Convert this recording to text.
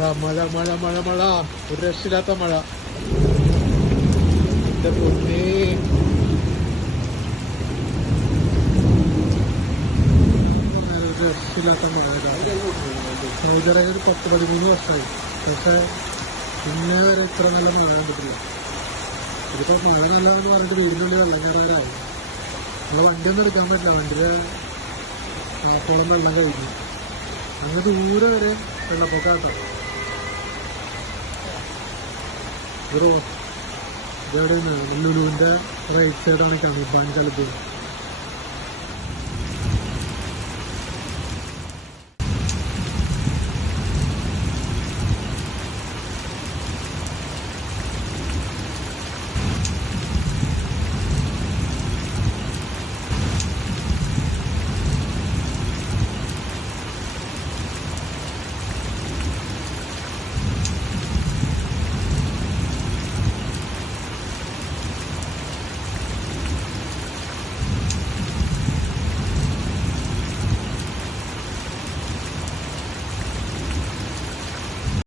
മഴ മഴ മഴ മഴ ഒരു രക്ഷയില്ലാത്ത മഴ. എന്റെ പൊന്നേ, ഒരു രക്ഷയില്ലാത്ത മഴ. സൗദി അറേബ്യ ഒരു 10-13 വർഷമായി, പക്ഷെ പിന്നെ വരെ ഇത്ര നല്ല മഴ കണ്ടിട്ടില്ല. ഇതിപ്പോ മഴ നല്ലതെന്ന് പറഞ്ഞിട്ട് വീടിനുള്ളിൽ വെള്ളം കയറാറായി. നമ്മളെ വണ്ടിയൊന്നും എടുക്കാൻ പറ്റില്ല, വണ്ടിയിലെ കാപ്പോളം വെള്ളം കഴിഞ്ഞു. അങ്ങ് ദൂരെ വരെ വെള്ളപ്പൊക്കാട്ടോ. ഇതെവിടെയാണ്? ലുലുവിന്റെ റൈറ്റ് സൈഡാണ് കണിപ്പാൻ കലത്ത്.